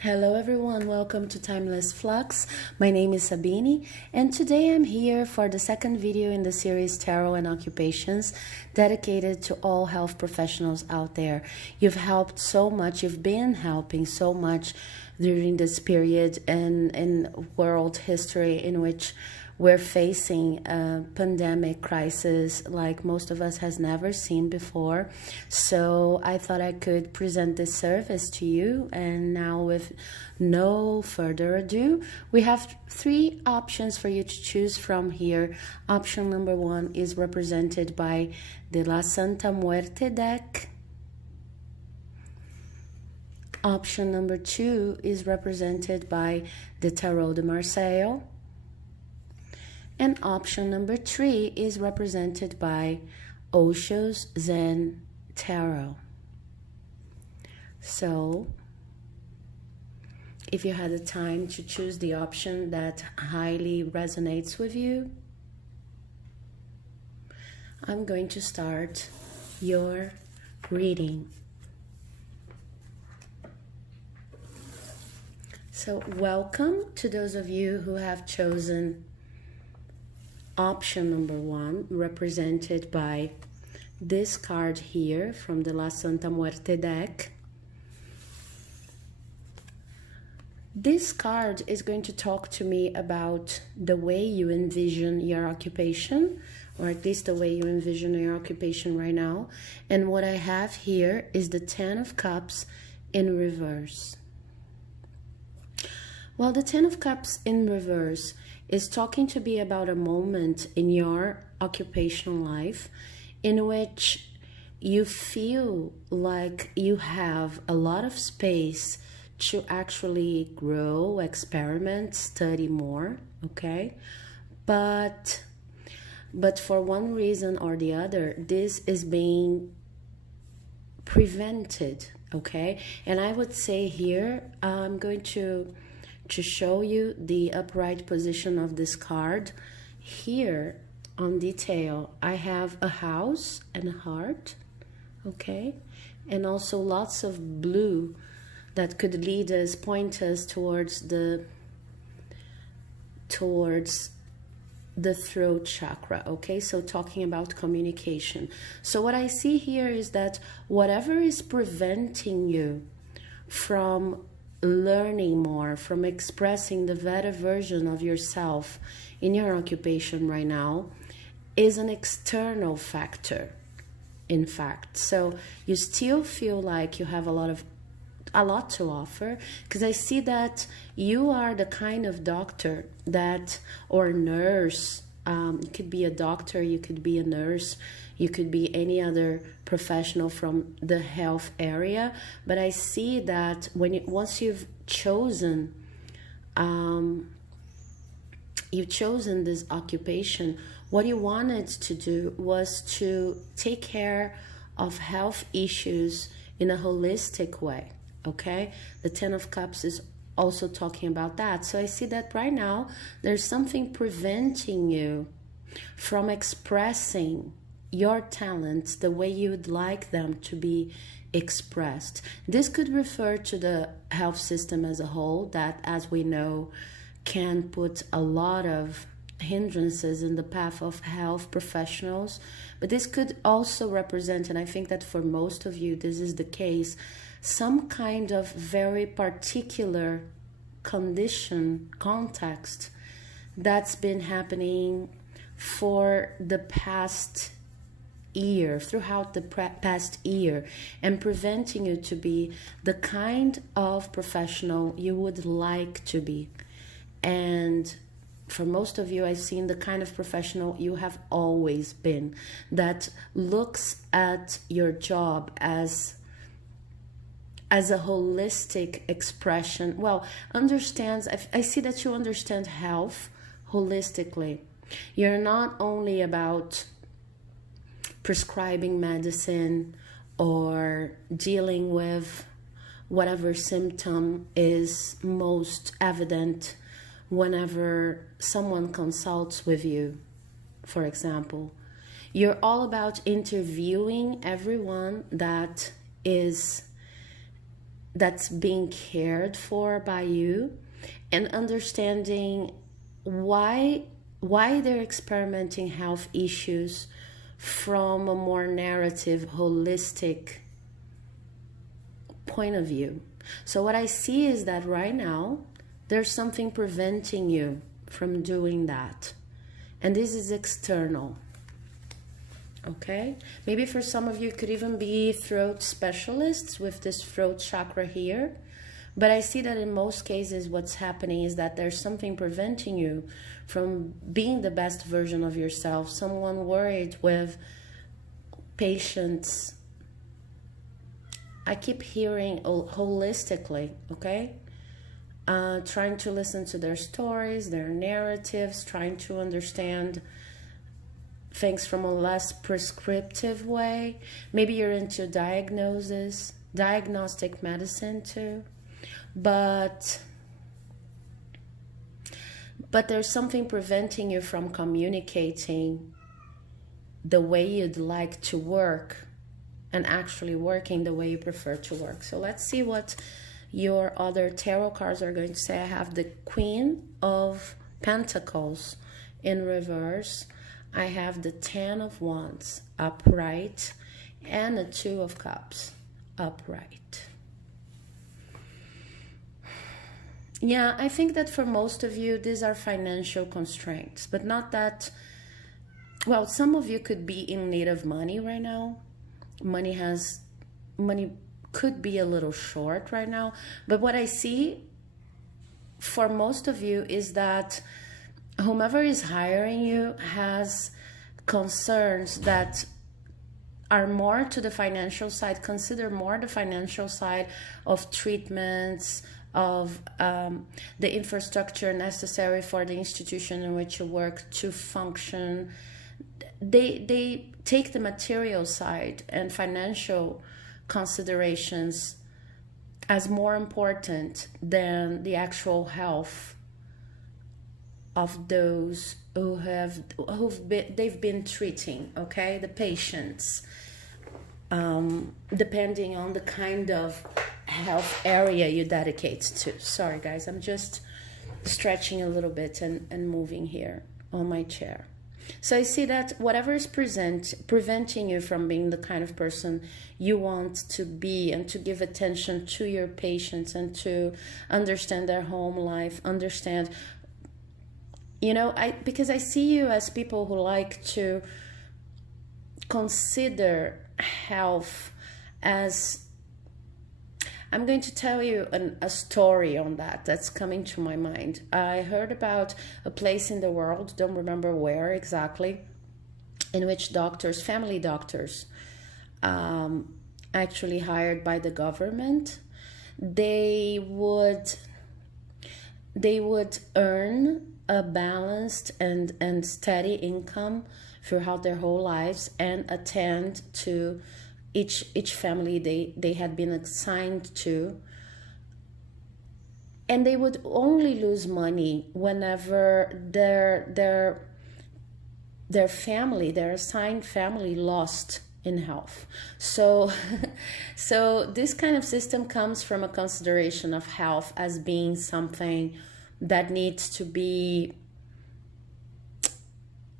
Hello everyone, welcome to Timeless Flux. My name is Sabine and today I'm here for the second video in the series Tarot and Occupations dedicated to all health professionals out there. You've helped so much, you've been helping so much during this period in world history in which we're facing a pandemic crisis like most of us has never seen before. So I thought I could present this service to you. And now with no further ado, we have three options for you to choose from here. Option number one is represented by the La Santa Muerte deck. Option number two is represented by the Tarot de Marseille. And option number three is represented by Osho's Zen Tarot. So, if you had the time to choose the option that highly resonates with you, I'm going to start your reading. So, welcome to those of you who have chosen option number one, represented by this card here from the La Santa Muerte deck. This card is going to talk to me about the way you envision your occupation, or at least the way you envision your occupation right now. And what I have here is the Ten of Cups in reverse. Well, the Ten of Cups in reverse is talking to me about a moment in your occupational life in which you feel like you have a lot of space to actually grow, experiment, study more, okay? But for one reason or the other, this is being prevented, okay? And I would say here, I'm going to show you the upright position of this card. Here on detail, I have a house and a heart, okay? And also lots of blue that could lead us, point us towards the throat chakra, okay? So talking about communication. So what I see here is that whatever is preventing you from learning more, from expressing the better version of yourself in your occupation right now, is an external factor, in fact. So you still feel like you have a lot to offer, because I see that you are the kind of doctor that, or nurse, you could be a doctor, you could be a nurse, you could be any other professional from the health area. But I see that once you've chosen this occupation, what you wanted to do was to take care of health issues in a holistic way, okay? The Ten of Cups is also talking about that. So I see that right now there's something preventing you from expressing your talents the way you would like them to be expressed. This could refer to the health system as a whole, that, as we know, can put a lot of hindrances in the path of health professionals. But this could also represent, and I think that for most of you this is the case, some kind of very particular condition, context that's been happening for the past year, throughout the past year, and preventing you to be the kind of professional you would like to be. And for most of you, I've seen the kind of professional you have always been, that looks at your job as a holistic expression. Well, understands, I see that you understand health holistically. You're not only about prescribing medicine or dealing with whatever symptom is most evident whenever someone consults with you, for example. You're all about interviewing everyone that is that's being cared for by you, and understanding why they're experimenting health issues from a more narrative, holistic point of view. So what I see is that right now there's something preventing you from doing that, and this is external. Okay, maybe for some of you it could even be throat specialists with this throat chakra here. But I see that in most cases what's happening is that there's something preventing you from being the best version of yourself. Someone worried with patients. I keep hearing holistically, okay? Trying to listen to their stories, their narratives, trying to understand things from a less prescriptive way. Maybe you're into diagnostic medicine too. But there's something preventing you from communicating the way you'd like to work and actually working the way you prefer to work. So let's see what your other tarot cards are going to say. I have the Queen of Pentacles in reverse. I have the Ten of Wands upright and the Two of Cups upright. Yeah, I think that for most of you, these are financial constraints, but not that, well, some of you could be in need of money right now. Money could be a little short right now, but what I see for most of you is that whomever is hiring you has concerns that are more to the financial side. Consider more the financial side of treatments, of the infrastructure necessary for the institution in which you work to function. They take the material side and financial considerations as more important than the actual health of those they've been treating, okay, the patients, depending on the kind of health area you dedicate to. Sorry guys, I'm just stretching a little bit and moving here on my chair. So I see that whatever is preventing you from being the kind of person you want to be, and to give attention to your patients and to understand their home life, understand, you know, because I see you as people who like to consider health as, I'm going to tell you a story on that's coming to my mind. I heard about a place in the world, don't remember where exactly, in which doctors, family doctors, actually hired by the government, they would earn a balanced and steady income throughout their whole lives and attend to each family they had been assigned to, and they would only lose money whenever their family, their assigned family, lost in health. So so this kind of system comes from a consideration of health as being something that needs to be,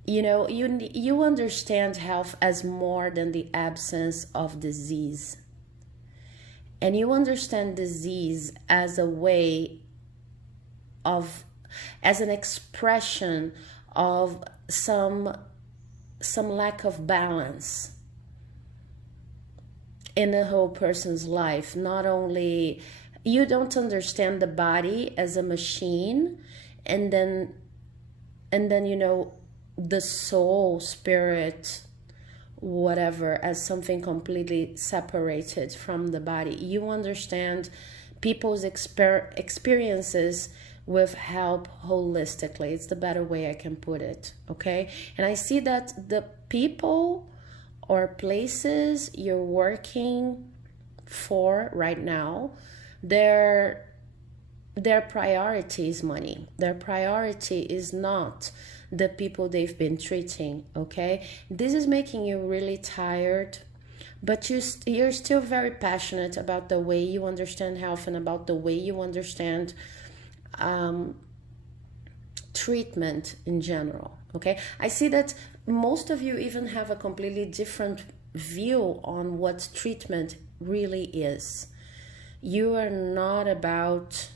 you know, you understand health as more than the absence of disease. And you understand disease as a way of, as an expression of some lack of balance in a whole person's life. Not only, you don't understand the body as a machine, and then you know, the soul, spirit, whatever, as something completely separated from the body. You understand people's experiences with health holistically. It's the better way I can put it, okay? And I see that the people or places you're working for right now, their priority is money. Their priority is not the people they've been treating, okay? This is making you really tired, but you're still very passionate about the way you understand health and about the way you understand treatment in general. Okay, I see that most of you even have a completely different view on what treatment really is. You are not about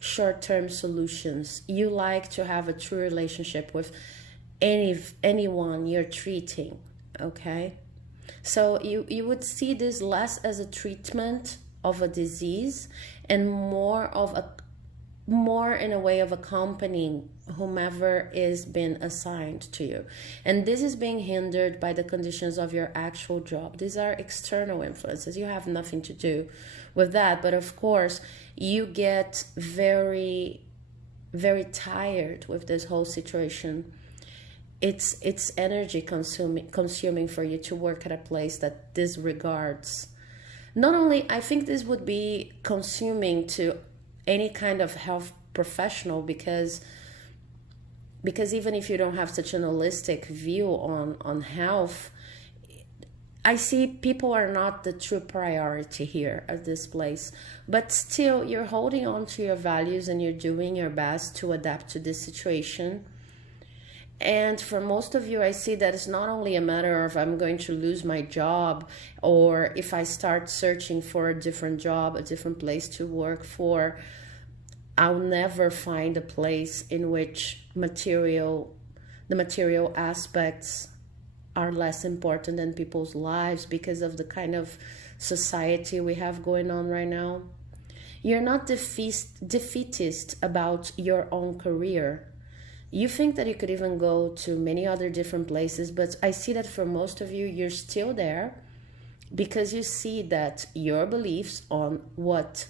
short-term solutions. You like to have a true relationship with anyone you're treating. Okay, so you would see this less as a treatment of a disease and more in a way of accompanying whomever is been assigned to you. And this is being hindered by the conditions of your actual job. These are external influences. You have nothing to do with that. But of course, you get very, very tired with this whole situation. It's energy consuming for you to work at a place that disregards. Not only, I think this would be consuming to any kind of health professional, because even if you don't have such an holistic view on health, I see people are not the true priority here at this place. But still, you're holding on to your values and you're doing your best to adapt to this situation. And for most of you, I see that it's not only a matter of I'm going to lose my job, or if I start searching for a different job, a different place to work for, I'll never find a place in which the material aspects are less important than people's lives because of the kind of society we have going on right now. You're not defeatist about your own career. You think that you could even go to many other different places, but I see that for most of you, you're still there because you see that your beliefs on what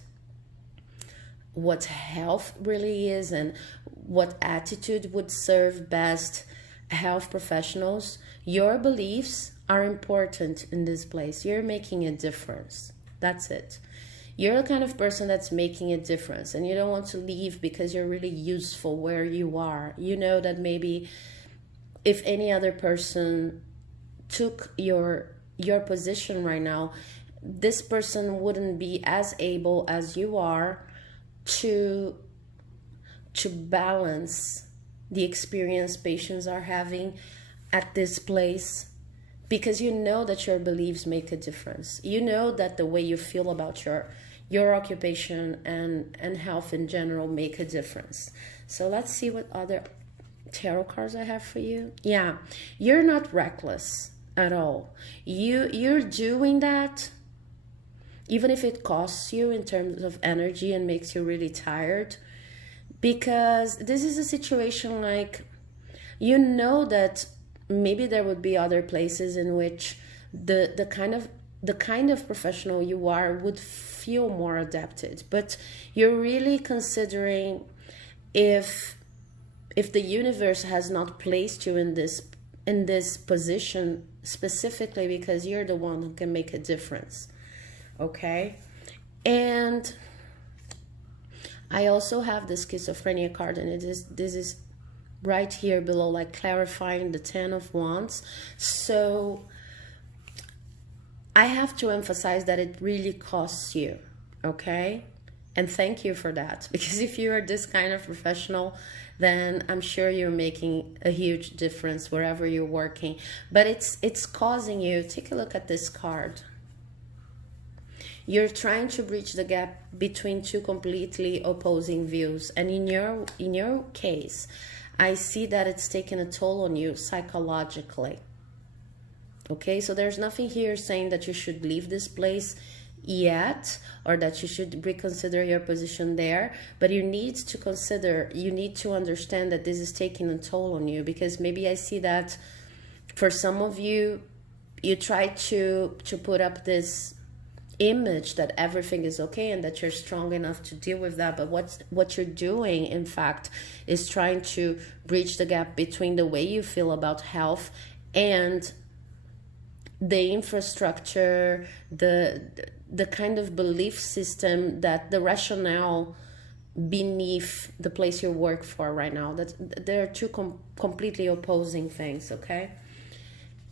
health really is and what attitude would serve best health professionals, your beliefs are important in this place. You're making a difference. That's it. You're the kind of person that's making a difference, and you don't want to leave because you're really useful where you are. You know that maybe if any other person took your position right now, this person wouldn't be as able as you are to balance the experience patients are having at this place, because you know that your beliefs make a difference. You know that the way you feel about your occupation and health in general make a difference. So let's see what other tarot cards I have for you. Yeah, you're not reckless at all. You're doing that even if it costs you in terms of energy and makes you really tired, because this is a situation like, you know that maybe there would be other places in which the kind of professional you are would feel more adapted, but you're really considering if the universe has not placed you in this position specifically because you're the one who can make a difference. Okay, and I also have the schizophrenia card, and this is right here below, like clarifying the 10 of Wands. So I have to emphasize that it really costs you, okay? And thank you for that, because if you are this kind of professional, then I'm sure you're making a huge difference wherever you're working. But it's causing you. Take a look at this card. You're trying to bridge the gap between two completely opposing views. And in your case, I see that it's taken a toll on you psychologically. Okay, so there's nothing here saying that you should leave this place yet or that you should reconsider your position there, but you need to understand that this is taking a toll on you, because maybe I see that for some of you, you try to put up this image that everything is okay and that you're strong enough to deal with that, but what you're doing in fact is trying to bridge the gap between the way you feel about health and the infrastructure, the kind of belief system, that the rationale beneath the place you work for right now. That there are two completely opposing things. Okay,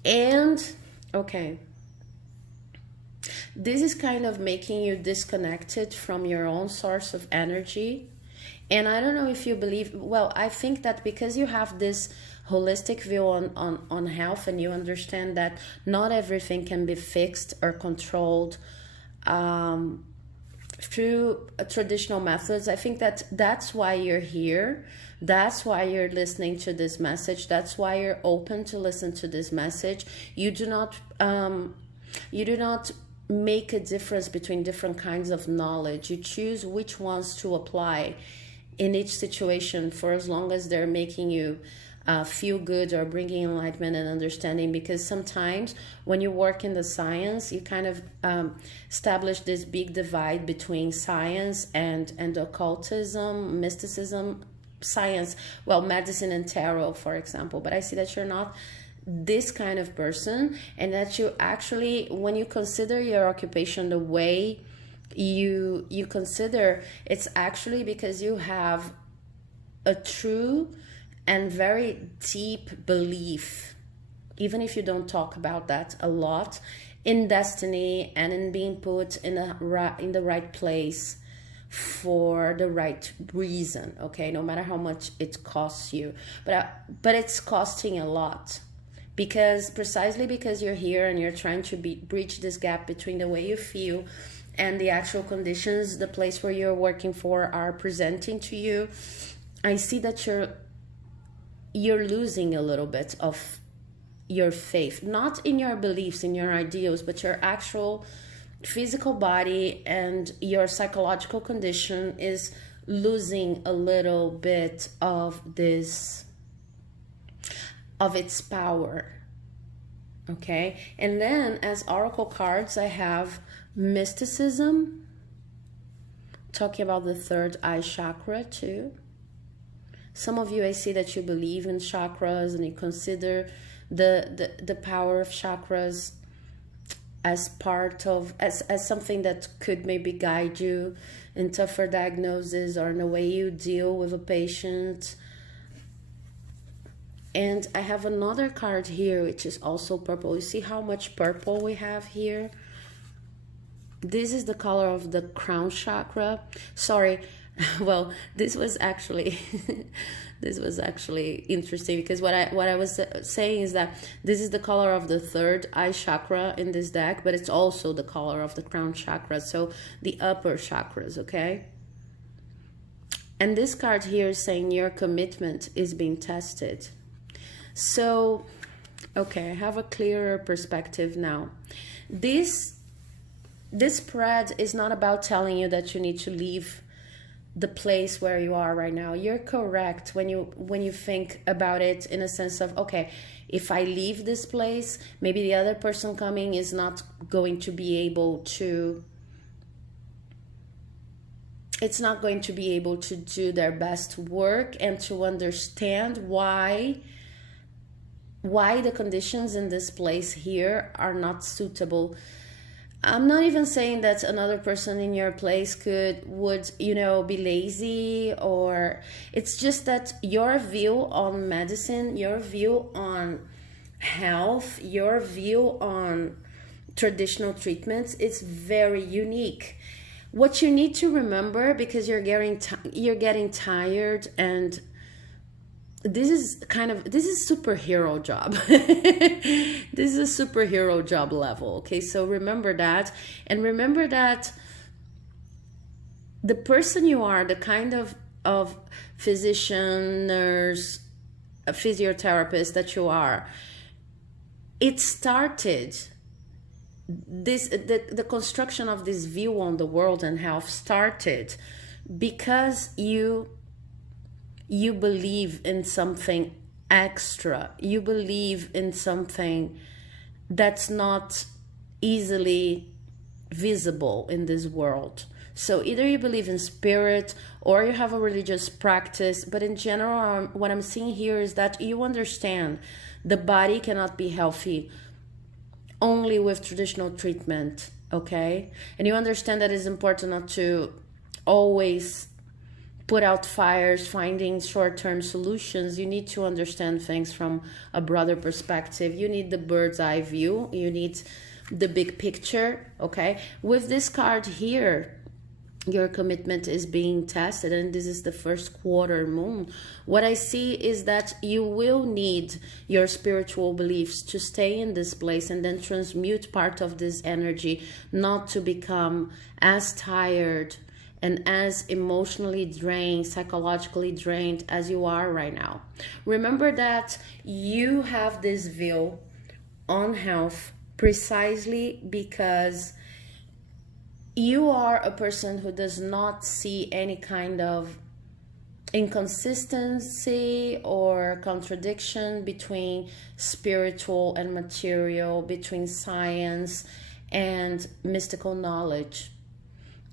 and okay, this is kind of making you disconnected from your own source of energy. And I don't know if you believe, well, I think that because you have this holistic view on health, and you understand that not everything can be fixed or controlled through traditional methods, I think that that's why you're here. That's why you're listening to this message. That's why you're open to listen to this message. You do not make a difference between different kinds of knowledge. You choose which ones to apply in each situation, for as long as they're making you feel good or bringing enlightenment and understanding. Because sometimes when you work in the science, you kind of establish this big divide between science and occultism, mysticism, science, well, medicine and tarot, for example. But I see that you're not this kind of person, and that you actually, when you consider your occupation the way you consider, it's actually because you have a true and very deep belief, even if you don't talk about that a lot, in destiny and in being put in the right place for the right reason. Okay, no matter how much it costs you, but it's costing a lot, because precisely because you're here and you're trying to bridge this gap between the way you feel and the actual conditions the place where you're working for are presenting to you. I see that you're losing a little bit of your faith, not in your beliefs, in your ideals, but your actual physical body and your psychological condition is losing a little bit of its power. Okay, and then as oracle cards, I have mysticism, talking about the third eye chakra too. Some of you, I see that you believe in chakras and you consider the power of chakras as part of, as something that could maybe guide you in tougher diagnosis or in the way you deal with a patient. And I have another card here, which is also purple. You see how much purple we have here? This is the color of the crown chakra. Sorry, well, this was actually interesting, because what I was saying is that this is the color of the third eye chakra in this deck, but it's also the color of the crown chakra, so the upper chakras, okay? And this card here is saying your commitment is being tested. So, okay, I have a clearer perspective now. This spread is not about telling you that you need to leave the place where you are right now. You're correct when you think about it in a sense of, okay, if I leave this place, maybe the other person coming is not going to be able to, it's not going to be able to do their best work and to understand why the conditions in this place here are not suitable. I'm not even saying that another person in your place would be lazy, or it's just that your view on medicine, your view on health, your view on traditional treatments is very unique. What you need to remember, because you're getting tired, and this is superhero job. This is a superhero job level. Okay, so remember that, and remember that the person you are, the kind of physician, nurse, a physiotherapist that you are, it started the construction of this view on the world and health started because you believe in something extra. You believe in something that's not easily visible in this world. So either you believe in spirit or you have a religious practice, but in general, what I'm seeing here is that you understand the body cannot be healthy only with traditional treatment, okay? And you understand that it's important not to always put out fires, finding short-term solutions. You need to understand things from a broader perspective. You need the bird's eye view. You need the big picture, okay? With this card here, your commitment is being tested, and this is the first quarter moon. What I see is that you will need your spiritual beliefs to stay in this place and then transmute part of this energy, not to become as tired and as emotionally drained, psychologically drained as you are right now. Remember that you have this view on health precisely because you are a person who does not see any kind of inconsistency or contradiction between spiritual and material, between science and mystical knowledge.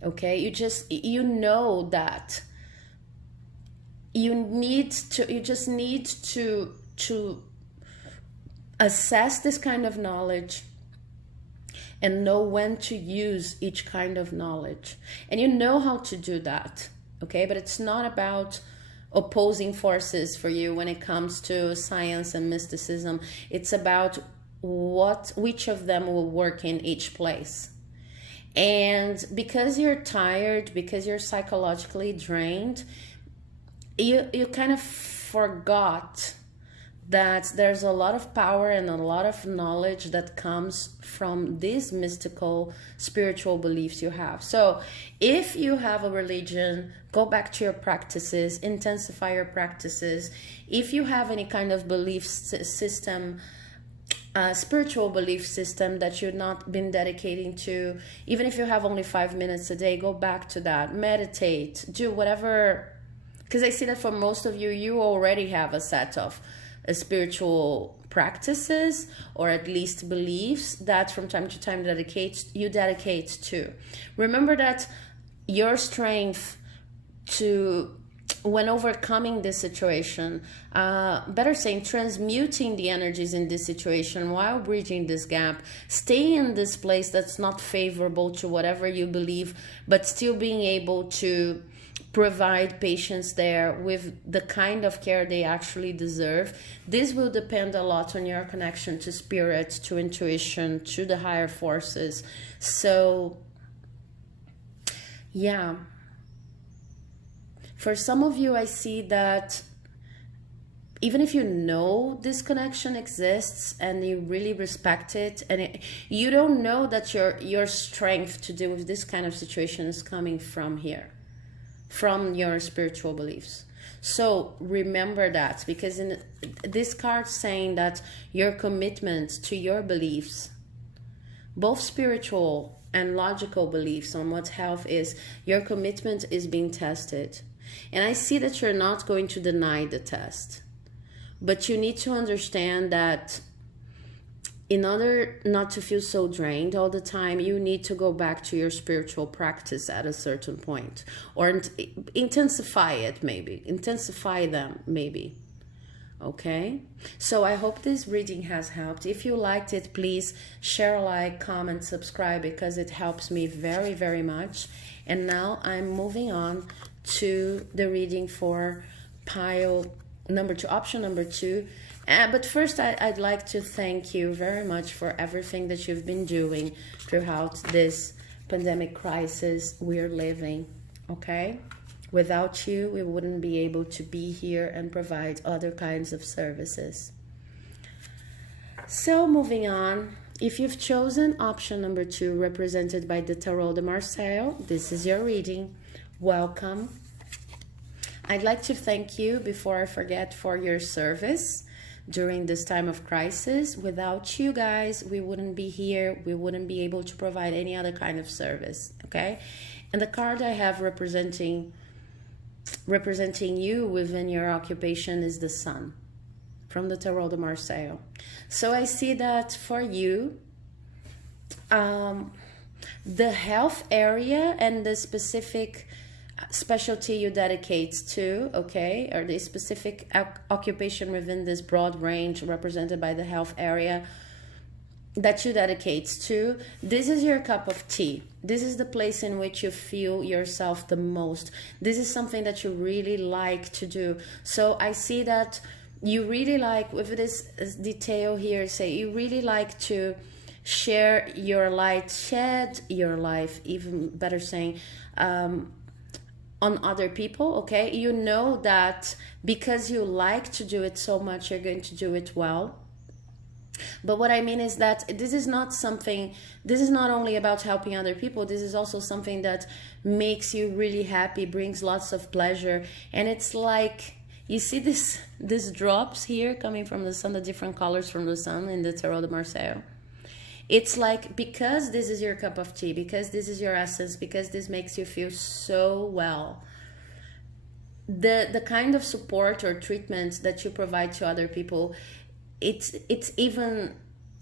Okay, you know that you just need to assess this kind of knowledge and know when to use each kind of knowledge. And you know how to do that, okay? But it's not about opposing forces for you when it comes to science and mysticism. It's about which of them will work in each place. And because you're tired, because you're psychologically drained, you kind of forgot that there's a lot of power and a lot of knowledge that comes from these mystical spiritual beliefs you have. So if you have a religion, go back to your practices, intensify your practices. If you have any kind of belief system, spiritual belief system that you've not been dedicating to, even if you have only 5 minutes a day, go back to that, meditate, do whatever, because I see that for most of you, you already have a set of spiritual practices, or at least beliefs that from time to time you dedicate to. Remember that your strength to, when overcoming this situation, better saying, transmuting the energies in this situation while bridging this gap, stay in this place that's not favorable to whatever you believe, but still being able to provide patients there with the kind of care they actually deserve. This will depend a lot on your connection to spirit, to intuition, to the higher forces. So, yeah. For some of you, I see that even if you know this connection exists and you really respect it, and you don't know that your strength to deal with this kind of situation is coming from here, from your spiritual beliefs. So remember that, because in this card saying that your commitment to your beliefs, both spiritual and logical beliefs on what health is, your commitment is being tested. And I see that you're not going to deny the test, but you need to understand that in order not to feel so drained all the time, you need to go back to your spiritual practice at a certain point, or intensify it, maybe. Intensify them, maybe. Okay? So I hope this reading has helped. If you liked it, please share, like, comment, subscribe, because it helps me very, very much. And now I'm moving on to the reading for pile number 2, option number 2. But first, I'd like to thank you very much for everything that you've been doing throughout this pandemic crisis we're living, okay? Without you, we wouldn't be able to be here and provide other kinds of services. So moving on, if you've chosen option number 2, represented by the Tarot de Marseille, this is your reading. Welcome. I'd like to thank you, before I forget, for your service during this time of crisis. Without you guys, we wouldn't be here. We wouldn't be able to provide any other kind of service, okay? And the card I have representing you within your occupation is the Sun, from the Tarot de Marseille. So I see that for you, the health area and the specific specialty you dedicate to, okay, or the specific occupation within this broad range represented by the health area that you dedicate to, this is your cup of tea. This is the place in which you feel yourself the most. This is something that you really like to do. So I see that you really like, with this detail here, say you really like to share your light, shed your life, even better saying, on other people, okay? You know that because you like to do it so much, you're going to do it well. But what I mean is that this is not only about helping other people. This is also something that makes you really happy, brings lots of pleasure. And it's like, you see these drops here coming from the sun, the different colors from the sun in the Tarot de Marseille. It's like, because this is your cup of tea, because this is your essence, because this makes you feel so well, the kind of support or treatment that you provide to other people, it's even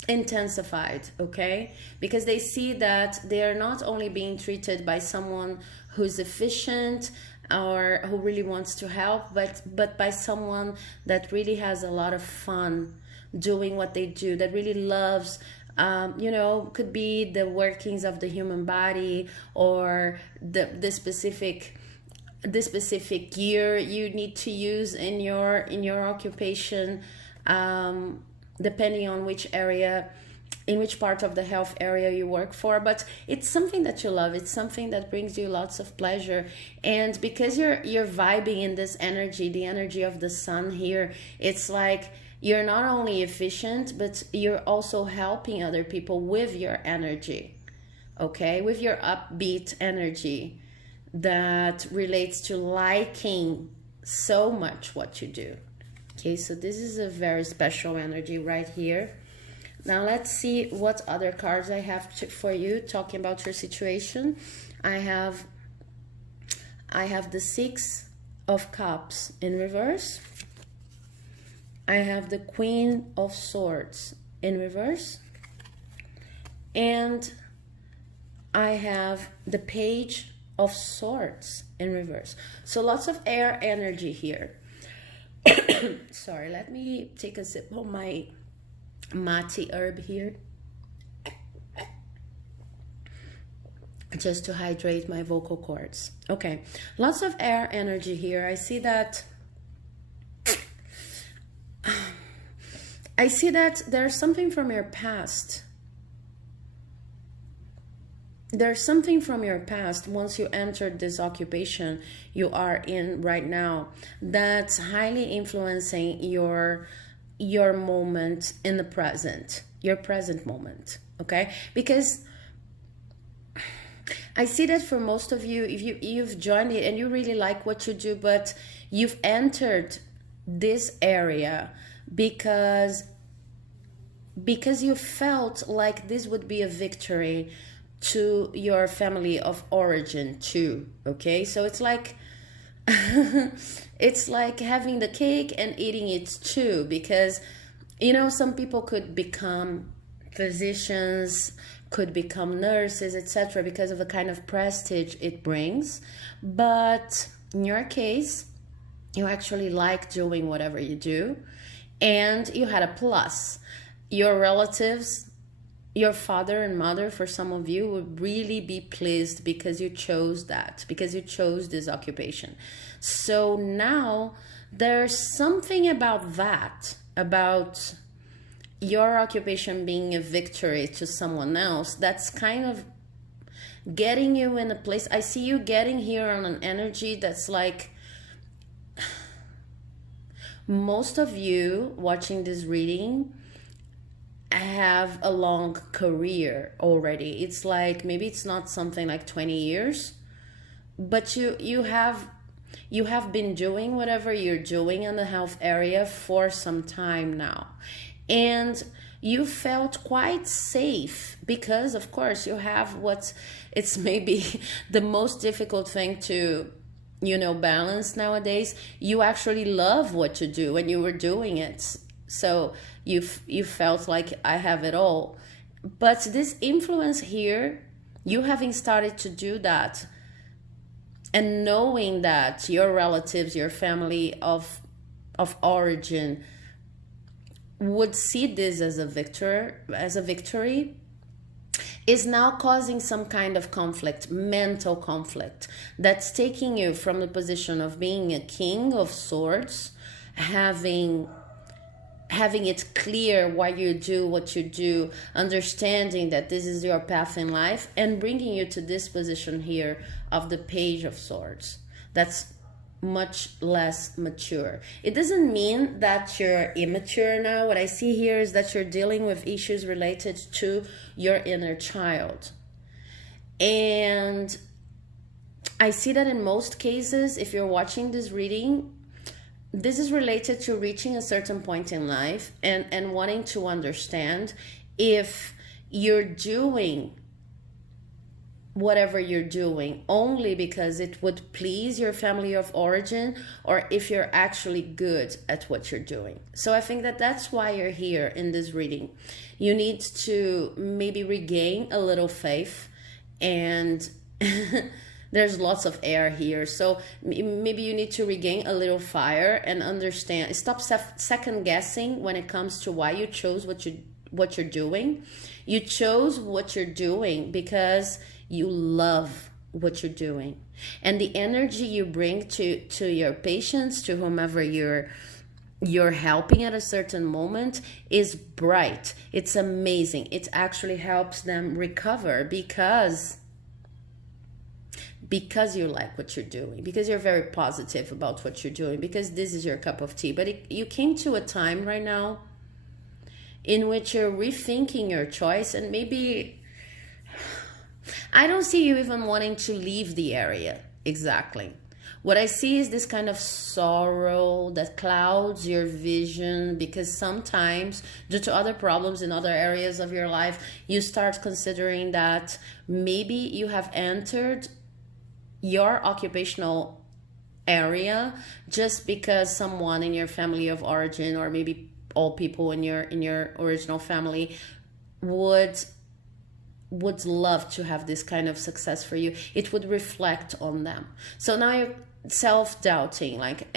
intensified, okay? Because they see that they are not only being treated by someone who's efficient or who really wants to help, but by someone that really has a lot of fun doing what they do, that really loves, could be the workings of the human body, or the specific gear you need to use in your occupation, depending on in which part of the health area you work for. But it's something that you love. It's something that brings you lots of pleasure. And because you're vibing in this energy, the energy of the sun here, it's like you're not only efficient, but you're also helping other people with your energy, okay? With your upbeat energy that relates to liking so much what you do. Okay, so this is a very special energy right here. Now let's see what other cards I have for you talking about your situation. I have the Six of Cups in reverse. I have the Queen of Swords in reverse. And I have the Page of Swords in reverse. So lots of air energy here. Sorry, let me take a sip of my mate herb here, just to hydrate my vocal cords. Okay, lots of air energy here. I see that there's something from your past. There's something from your past, once you entered this occupation you are in right now, that's highly influencing your moment in the present, your present moment, okay? Because I see that for most of you, if you've joined it and you really like what you do, but you've entered this area because you felt like this would be a victory to your family of origin too, okay? So it's like it's like having the cake and eating it too, because some people could become physicians, could become nurses, etc., because of the kind of prestige it brings. But in your case, you actually like doing whatever you do, and you had a plus. Your relatives, your father and mother, for some of you, would really be pleased because you chose that, because you chose this occupation. So now there's something about that, about your occupation being a victory to someone else, that's kind of getting you in a place. I see you getting here on an energy that's like, most of you watching this reading have a long career already. It's like, maybe it's not something like 20 years, but you have been doing whatever you're doing in the health area for some time now, and you felt quite safe because, of course, you have it's maybe the most difficult thing to balance nowadays. You actually love what you do and you were doing it, so you felt like, I have it all. But this influence here, you having started to do that, and knowing that your relatives, your family of origin would see this as a victory, is now causing some kind of conflict, mental conflict, that's taking you from the position of being a king of swords, having having it clear why you do what you do, understanding that this is your path in life, and bringing you to this position here of the Page of Swords. That's much less mature. It doesn't mean that you're immature now. What I see here is that you're dealing with issues related to your inner child. And I see that in most cases, if you're watching this reading, this is related to reaching a certain point in life and wanting to understand if you're doing whatever you're doing only because it would please your family of origin, or if you're actually good at what you're doing. So I think that that's why you're here in this reading. You need to maybe regain a little faith, and there's lots of air here, so maybe you need to regain a little fire and understand. Stop second guessing when it comes to why you chose what you're doing. You chose what you're doing because you love what you're doing, and the energy you bring to your patients, to whomever you're helping at a certain moment, is bright. It's amazing. It actually helps them recover because you like what you're doing, because you're very positive about what you're doing, because this is your cup of tea. But you came to a time right now in which you're rethinking your choice, and maybe I don't see you even wanting to leave the area exactly. What I see is this kind of sorrow that clouds your vision, because sometimes, due to other problems in other areas of your life, you start considering that maybe you have entered your occupational area just because someone in your family of origin, or maybe all people in your original family, would love to have this kind of success for you. It would reflect on them. So now you're self-doubting, like,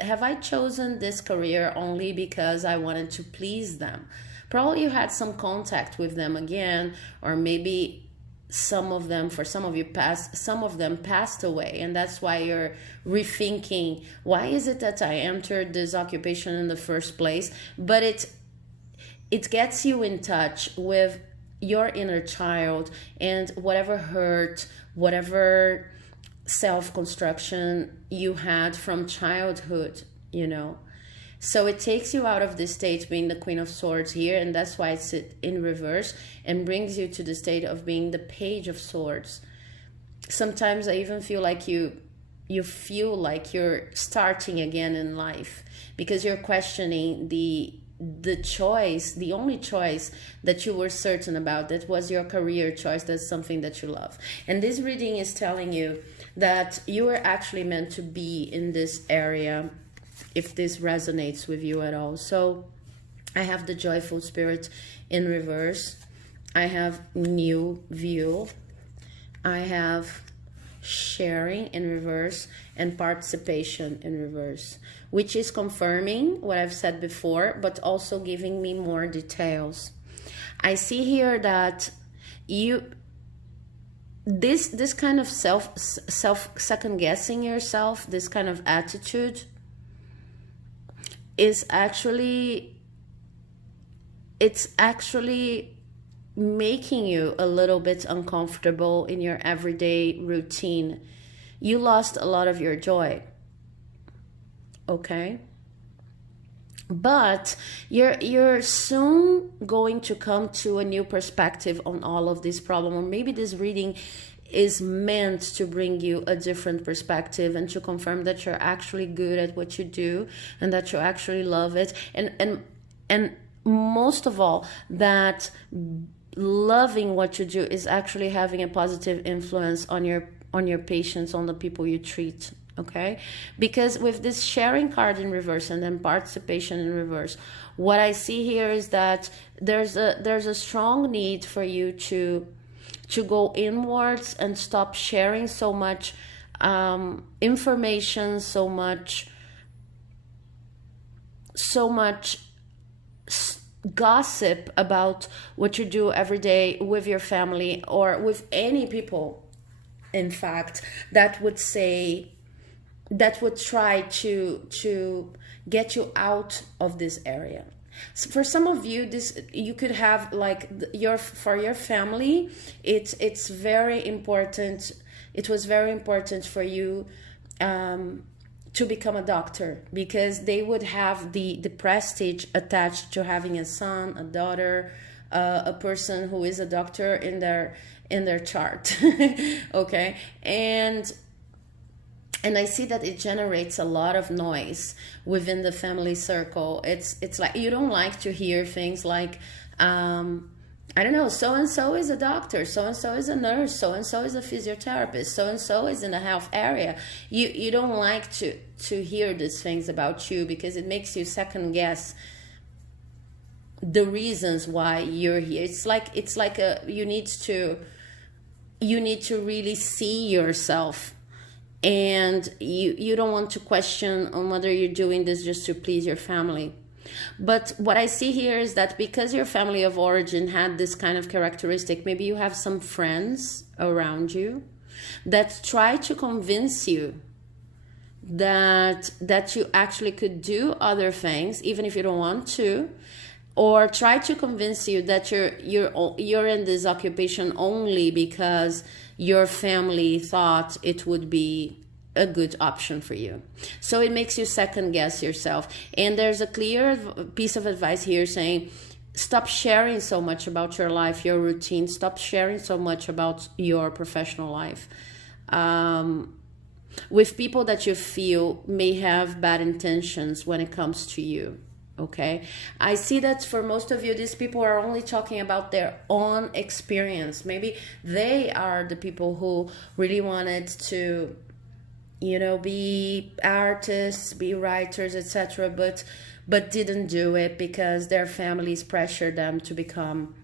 have I chosen this career only because I wanted to please them? Probably you had some contact with them again, or maybe some of them passed away, and that's why you're rethinking, why is it that I entered this occupation in the first place? But it gets you in touch with your inner child and whatever hurt, whatever self-construction you had from childhood, So it takes you out of this state being the Queen of Swords here, and that's why it's in reverse, and brings you to the state of being the Page of Swords. Sometimes I even feel like you feel like you're starting again in life, because you're questioning the choice, the only choice that you were certain about, that was your career choice. That's something that you love. And this reading is telling you that you were actually meant to be in this area, if this resonates with you at all. So I have the Joyful Spirit in reverse. I have New View. I have Sharing in reverse, and Participation in reverse, which is confirming what I've said before, but also giving me more details. I see here that this kind of self second guessing yourself, this kind of attitude, is actually making you a little bit uncomfortable in your everyday routine. You lost a lot of your joy, okay? But you're soon going to come to a new perspective on all of this problem, or maybe this reading is meant to bring you a different perspective and to confirm that you're actually good at what you do and that you actually love it, and most of all, that loving what you do is actually having a positive influence on your patients, on the people you treat. Okay, because with this Sharing card in reverse and then Participation in reverse, what I see here is that there's a strong need for you to go inwards and stop sharing so much information, so much gossip about what you do every day with your family, or with any people, in fact, that would try to get you out of this area. For some of you, this, you could have like for your family, it's very important. It was very important for you to become a doctor, because they would have the prestige attached to having a son, a daughter, a person who is a doctor in their chart. Okay, and I see that it generates a lot of noise within the family circle. It's like, you don't like to hear things like, I don't know, so-and-so is a doctor, so-and-so is a nurse, so-and-so is a physiotherapist, so-and-so is in the health area. You don't like to hear these things about you, because it makes you second guess the reasons why you're here. It's like you need to really see yourself, and you don't want to question on whether you're doing this just to please your family. But what I see here is that because your family of origin had this kind of characteristic, maybe you have some friends around you that try to convince you that you actually could do other things, even if you don't want to, or try to convince you that you're in this occupation only because your family thought it would be a good option for you. So it makes you second guess yourself. And there's a clear piece of advice here saying, stop sharing so much about your life, your routine. Stop sharing so much about your professional life with people that you feel may have bad intentions when it comes to you. Okay, I see that for most of you, these people are only talking about their own experience. Maybe they are the people who really wanted to, be artists, be writers, etc., but didn't do it because their families pressured them to become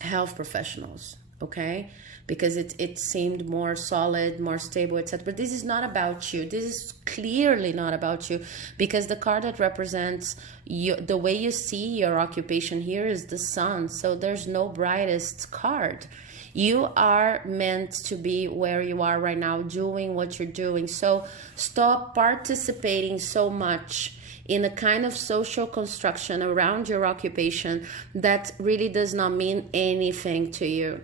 health professionals. Okay, because it seemed more solid, more stable, etc. But this is not about you. This is clearly not about you, because the card that represents you, the way you see your occupation here, is the sun. So there's no brightest card. You are meant to be where you are right now, doing what you're doing. So stop participating so much in a kind of social construction around your occupation that really does not mean anything to you.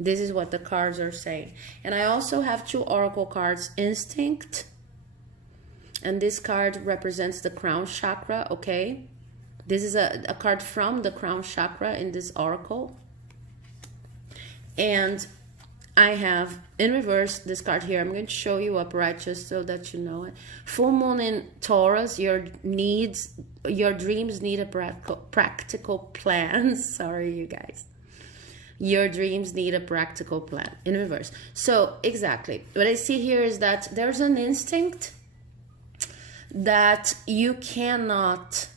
This is what the cards are saying. And I also have two oracle cards, Instinct. And this card represents the crown chakra, okay? This is a card from the crown chakra in this oracle. And I have, in reverse, this card here. I'm going to show you upright just so that you know it. Full moon in Taurus, your dreams need a practical plan. Sorry, you guys. Your dreams need a practical plan, in reverse. So exactly what I see here is that there's an instinct that you cannot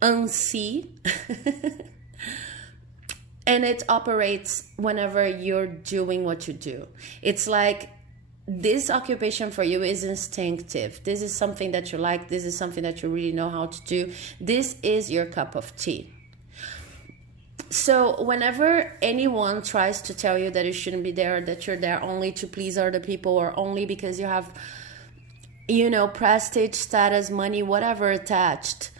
unsee. And it operates whenever you're doing what you do. It's like this occupation for you is instinctive. This is something that you like. This is something that you really know how to do. This is your cup of tea. So whenever anyone tries to tell you that you shouldn't be there, that you're there only to please other people, or only because you have, prestige, status, money, whatever attached,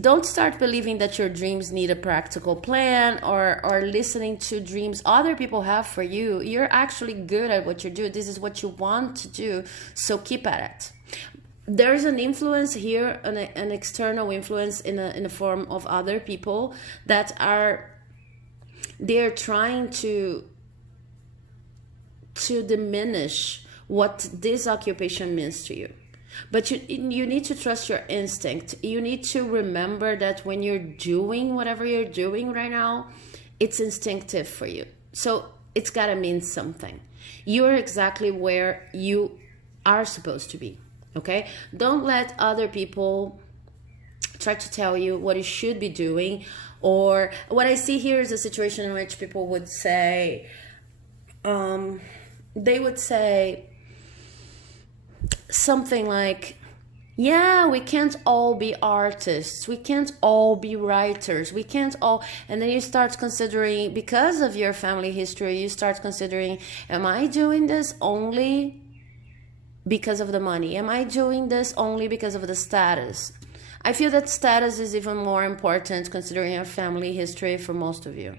don't start believing that your dreams need a practical plan, or listening to dreams other people have for you. You're actually good at what you do. This is what you want to do, so keep at it. There's an influence here, an external influence in a form of other people that they're trying to diminish what this occupation means to you. But you need to trust your instinct. You need to remember that when you're doing whatever you're doing right now, it's instinctive for you. So it's got to mean something. You're exactly where you are supposed to be. Okay? Don't let other people try to tell you what you should be doing. Or what I see here is a situation in which people would say, they would say something like, yeah, we can't all be artists, we can't all be writers, we can't all, and then you start considering, because of your family history, you start considering, am I doing this only because of the money? Am I doing this only because of the status? I feel that status is even more important considering your family history for most of you.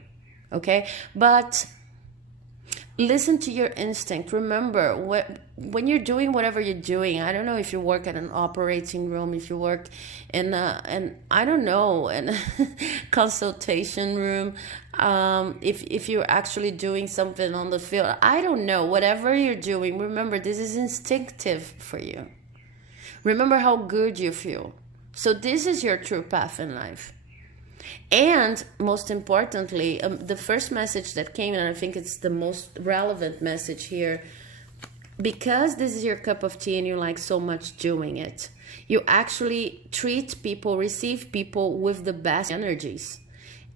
Okay? But listen to your instinct. Remember, when you're doing whatever you're doing, I don't know if you work at an operating room, if you work in I don't know, in a consultation room, if you're actually doing something on the field, I don't know, whatever you're doing, remember, this is instinctive for you. Remember how good you feel. So this is your true path in life. And most importantly, the first message that came, and I think it's the most relevant message here, because this is your cup of tea and you like so much doing it, you actually treat people, receive people with the best energies.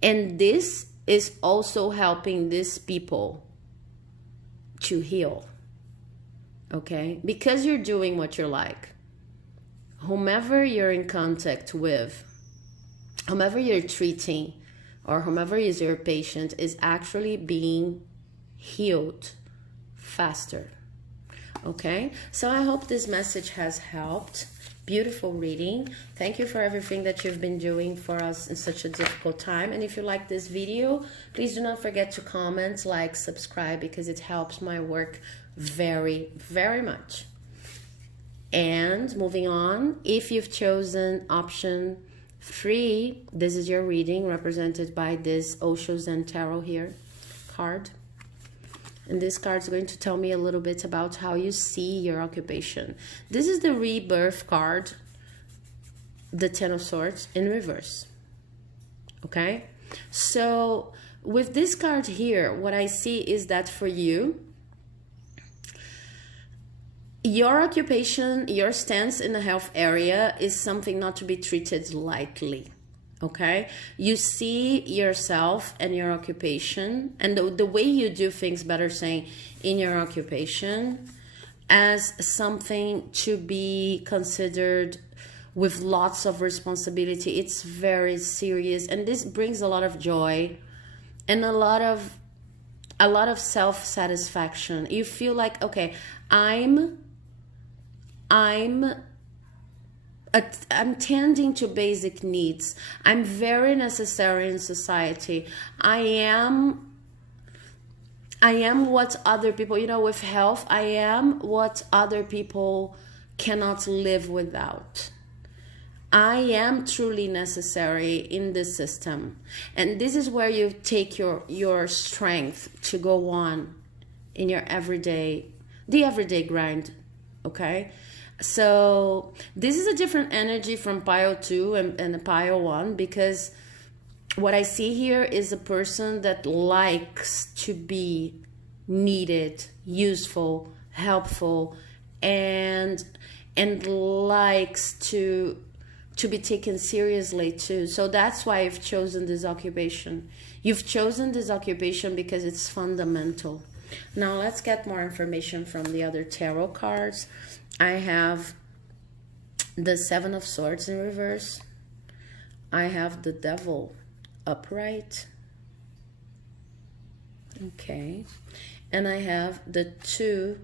And this is also helping these people to heal. Okay? Because you're doing what you like. Whomever you're in contact with, whomever you're treating, or whomever is your patient, is actually being healed faster. Okay? So I hope this message has helped. Beautiful reading. Thank you for everything that you've been doing for us in such a difficult time. And if you like this video, please do not forget to comment, like, subscribe, because it helps my work very, very much. And moving on, if you've chosen option 3, this is your reading represented by this Osho Zen Tarot here card. And this card is going to tell me a little bit about how you see your occupation. This is the rebirth card, the Ten of Swords in reverse. Okay? So with this card here, what I see is that for you, your occupation, your stance in the health area is something not to be treated lightly, okay? You see yourself and your occupation, and the way you do things, better saying, in your occupation, as something to be considered with lots of responsibility. It's very serious, and this brings a lot of joy and a lot of self-satisfaction. You feel like, okay, I'm tending to basic needs. I'm very necessary in society. I am what other people, with health, I am what other people cannot live without. I am truly necessary in this system. And this is where you take your strength to go on in your the everyday grind, okay? So this is a different energy from pile 2 and pile 1, because what I see here is a person that likes to be needed, useful, helpful, and likes to be taken seriously too. So that's why I've chosen this occupation. You've chosen this occupation because it's fundamental. Now let's get more information from the other tarot cards. I have the Seven of Swords in reverse. I have the Devil upright. Okay. And I have the Two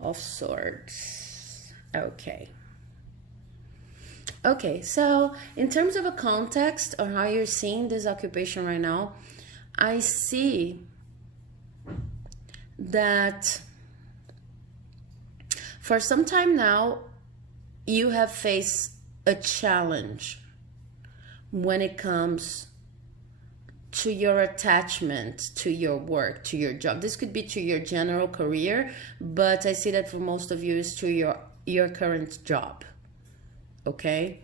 of Swords. Okay. Okay, so in terms of a context or how you're seeing this occupation right now, I see that for some time now, you have faced a challenge when it comes to your attachment to your work, to your job. This could be to your general career, but I see that for most of you is to your current job. Okay?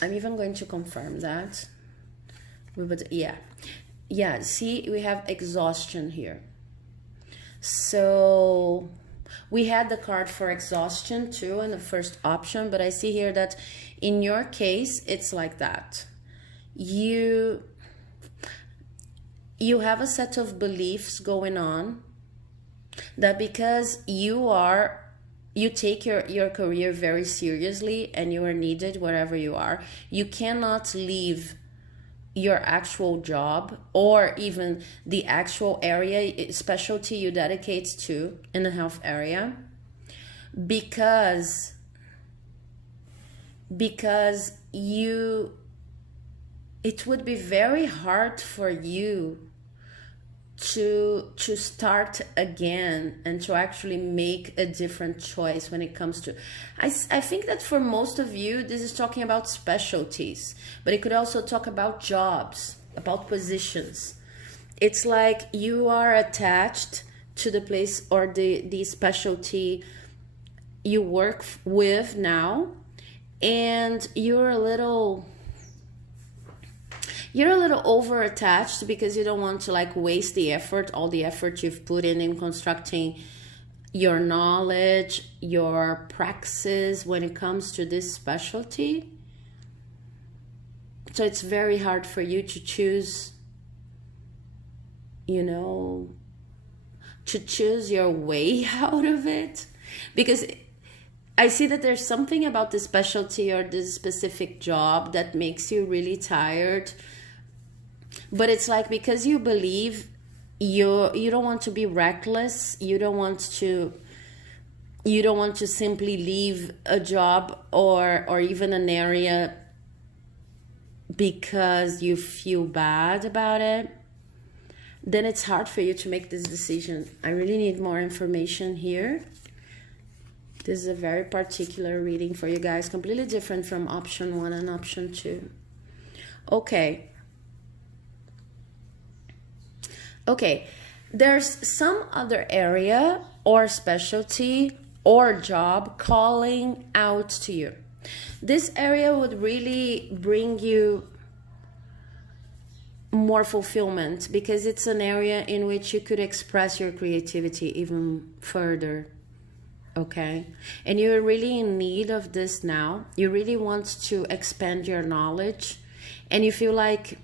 I'm even going to confirm that. Yeah, see, we have exhaustion here. So we had the card for exhaustion too in the first option, but I see here that in your case, it's like that. You have a set of beliefs going on that because you take your career very seriously and you are needed wherever you are, you cannot leave your actual job or even the actual area, specialty you dedicate to in the health area. because it would be very hard for you to start again and to actually make a different choice when it comes to, I think that for most of you this is talking about specialties, but it could also talk about jobs, about positions. It's like you are attached to the place or the specialty you work with now, and you're a little over attached because you don't want to like waste the effort, all the effort you've put in constructing your knowledge, your praxis when it comes to this specialty. So it's very hard for you to choose, you know, to choose your way out of it, because I see that there's something about this specialty or this specific job that makes you really tired. But it's like, because you believe you don't want to be reckless, you don't want to simply leave a job or even an area because you feel bad about it, then it's hard for you to make this decision. I really need more information here. This is a very particular reading for you guys, completely different from option 1 and option 2. Okay, there's some other area or specialty or job calling out to you. This area would really bring you more fulfillment because it's an area in which you could express your creativity even further. Okay, and you're really in need of this now. You really want to expand your knowledge, and you feel like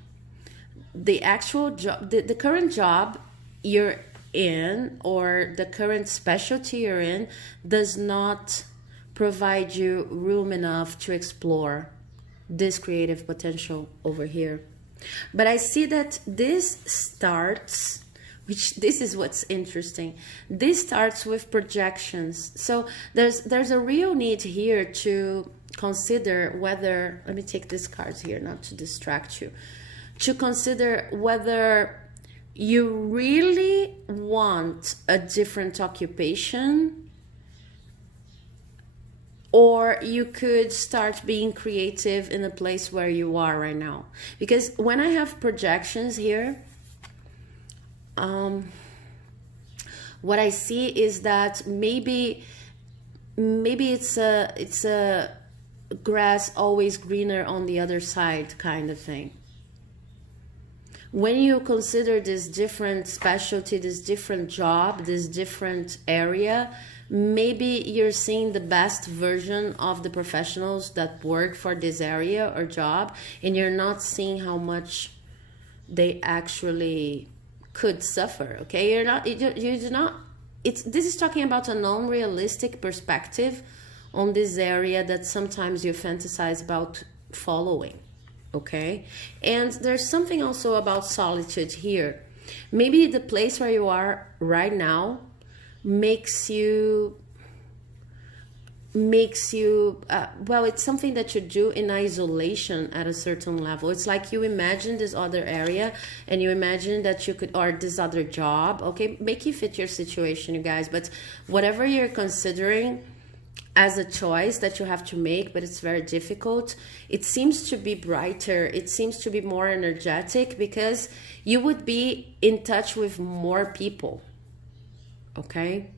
the actual job, the current job you're in or the current specialty you're in does not provide you room enough to explore this creative potential over here. But I see that this starts, which this is what's interesting, this starts with projections. So there's a real need here to consider whether, let me take these cards here not to distract you, to consider whether you really want a different occupation, or you could start being creative in the place where you are right now. Because when I have projections here, what I see is that maybe it's a grass always greener on the other side kind of thing. When you consider this different specialty, this different job, this different area, maybe you're seeing the best version of the professionals that work for this area or job, and you're not seeing how much they actually could suffer. Okay, you do not. This is talking about a non-realistic perspective on this area that sometimes you fantasize about following. Okay, and there's something also about solitude here. Maybe the place where you are right now makes you well, it's something that you do in isolation at a certain level. It's like you imagine this other area and you imagine that you could, or this other job, okay, make it fit your situation, you guys. But whatever you're considering as a choice that you have to make, but it's very difficult, it seems to be brighter, it seems to be more energetic, because you would be in touch with more people. Okay,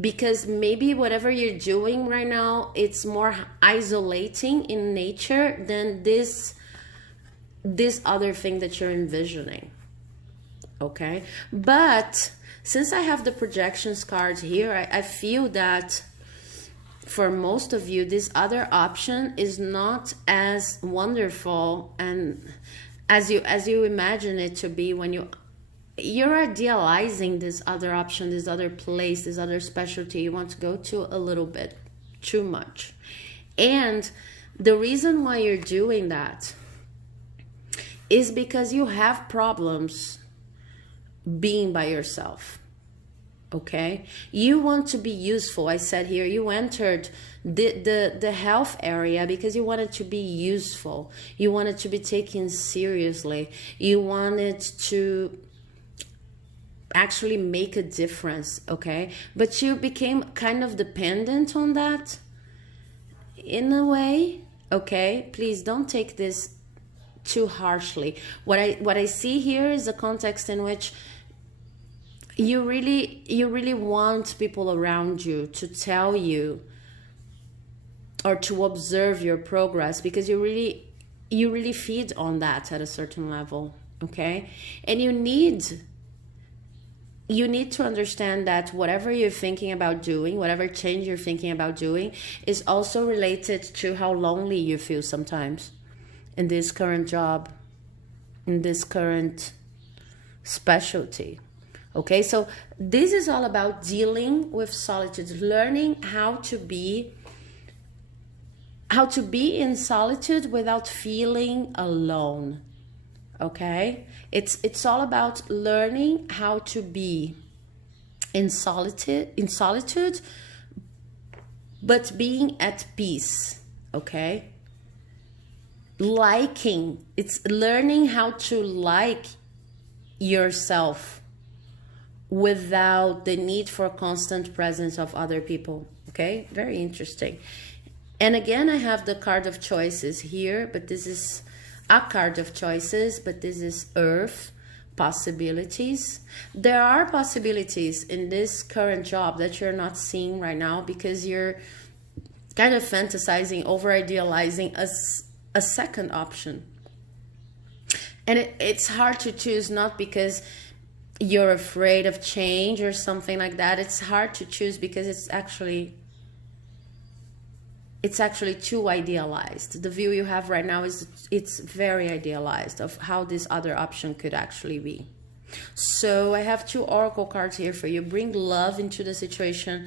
because maybe whatever you're doing right now, it's more isolating in nature than this other thing that you're envisioning. Okay, but since I have the projections cards here, I feel that for most of you, this other option is not as wonderful and as you imagine it to be when you're idealizing this other option, this other place, this other specialty you want to go to a little bit too much. And the reason why you're doing that is because you have problems being by yourself. okay? You want to be useful. I said here, you entered the health area because you wanted to be useful. You wanted to be taken seriously. You wanted to actually make a difference, okay? But you became kind of dependent on that in a way, okay? Please don't take this too harshly. What I see here is a context in which you really want people around you to tell you or to observe your progress, because you really feed on that at a certain level, okay? And you need to understand that whatever you're thinking about doing, whatever change you're thinking about doing, is also related to how lonely you feel sometimes in this current job, in this current specialty. Okay, so this is all about dealing with solitude, learning how to be in solitude without feeling alone. Okay, it's all about learning how to be in solitude, but being at peace. Okay, it's learning how to like yourself without the need for constant presence of other people. Okay, very interesting. And again, I have the card of choices here, but this is a card of choices, but this is earth, possibilities. There are possibilities in this current job that you're not seeing right now because you're kind of fantasizing, over idealizing a second option. And it's hard to choose, not because you're afraid of change or something like that. It's hard to choose because it's actually too idealized. The view you have right now it's very idealized of how this other option could actually be. So I have 2 oracle cards here for you. Bring love into the situation.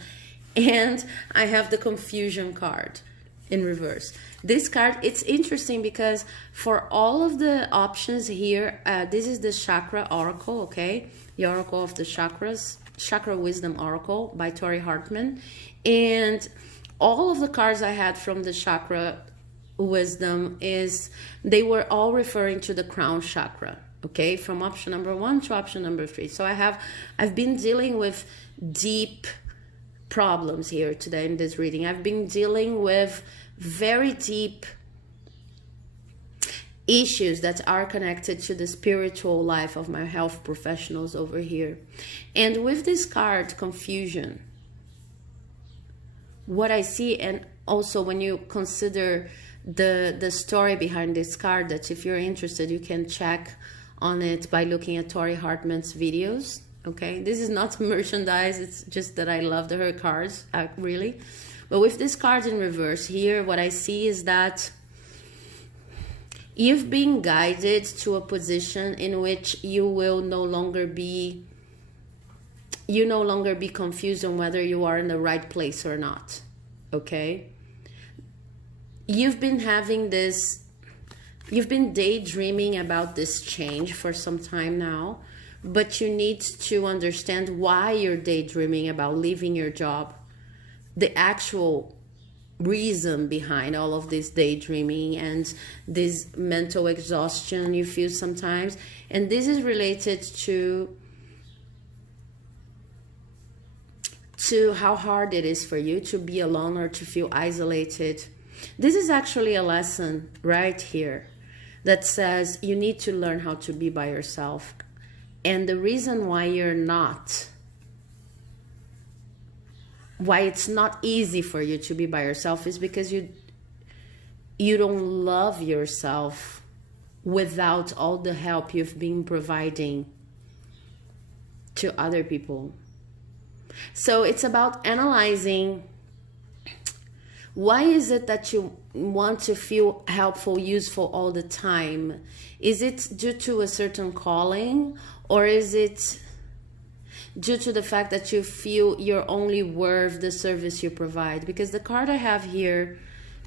And I have the confusion card in reverse. This card, it's interesting because for all of the options here, this is the chakra oracle, okay? The oracle of the chakras, Chakra Wisdom Oracle by Tori Hartman. And all of the cards I had from the chakra wisdom they were all referring to the crown chakra, okay, from option number 1 to option number 3. So I've been dealing with deep problems here today in this reading. I've been dealing with very deep issues that are connected to the spiritual life of my health professionals over here. And with this card, confusion, what I see, and also when you consider the story behind this card, that if you're interested, you can check on it by looking at Tori Hartman's videos. Okay, this is not merchandise, it's just that I love her cards, really. But with this card in reverse here, what I see is that you've been guided to a position in which you will no longer be confused on whether you are in the right place or not. Okay, you've been daydreaming about this change for some time now, but you need to understand why you're daydreaming about leaving your job, the actual reason behind all of this daydreaming and this mental exhaustion you feel sometimes. And this is related to how hard it is for you to be alone or to feel isolated. This is actually a lesson right here that says you need to learn how to be by yourself. And the reason why it's not easy for you to be by yourself is because you don't love yourself without all the help you've been providing to other people. So it's about analyzing, why is it that you want to feel helpful, useful all the time? Is it due to a certain calling, or is it due to the fact that you feel you're only worth the service you provide? Because the card I have here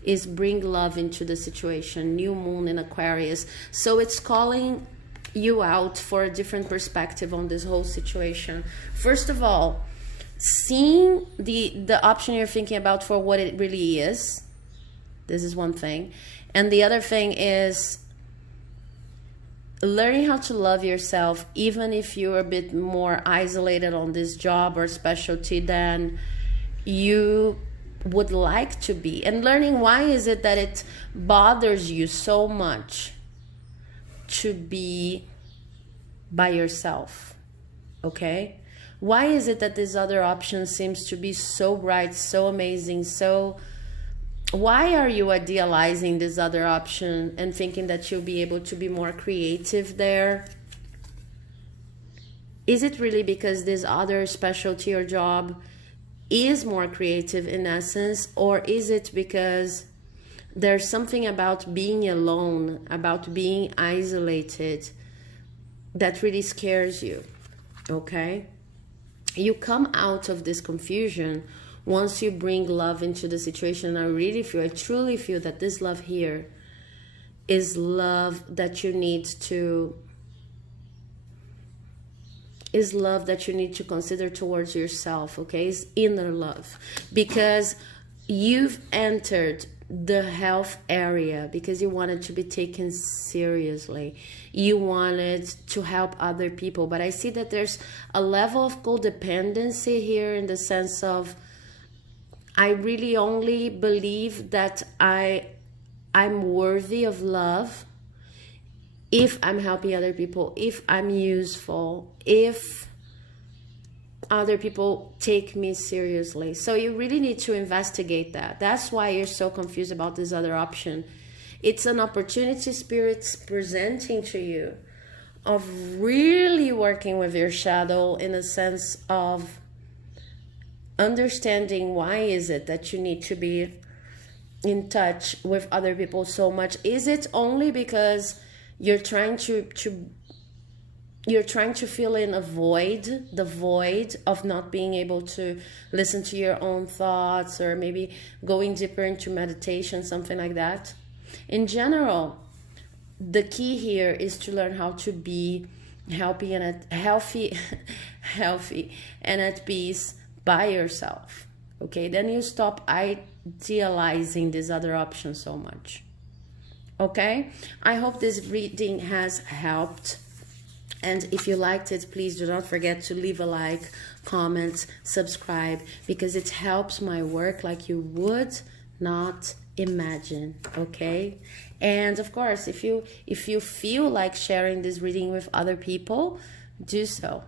is bring love into the situation, new moon in Aquarius. So it's calling you out for a different perspective on this whole situation. First of all, seeing the option you're thinking about for what it really is. This is one thing. And the other thing is learning how to love yourself, even if you're a bit more isolated on this job or specialty than you would like to be, and learning why is it that it bothers you so much to be by yourself. Okay, why is it that this other option seems to be so bright, so amazing, so why are you idealizing this other option and thinking that you'll be able to be more creative there? Is it really because this other specialty or job is more creative in essence, or is it because there's something about being alone, about being isolated, that really scares you? Okay, you come out of this confusion once you bring love into the situation. I truly feel that this love here is love that you need to consider towards yourself. Okay, it's inner love, because you've entered the health area because you wanted to be taken seriously, you wanted to help other people. But I see that there's a level of codependency here, in the sense of, I really only believe that I'm worthy of love if I'm helping other people, if I'm useful, if other people take me seriously. So you really need to investigate that. That's why you're so confused about this other option. It's an opportunity Spirit's presenting to you of really working with your shadow, in a sense of understanding why is it that you need to be in touch with other people so much. Is it only because you're trying to fill in a void, the void of not being able to listen to your own thoughts, or maybe going deeper into meditation, something like that? In general, the key here is to learn how to be healthy and healthy and at peace by yourself. Okay, then you stop idealizing this other option so much. Okay, I hope this reading has helped. And if you liked it, please do not forget to leave a like, comment, subscribe, because it helps my work like you would not imagine. Okay, and of course, if you feel like sharing this reading with other people, do so.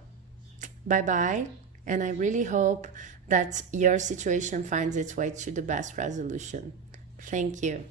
Bye bye, and I really hope that your situation finds its way to the best resolution. Thank you.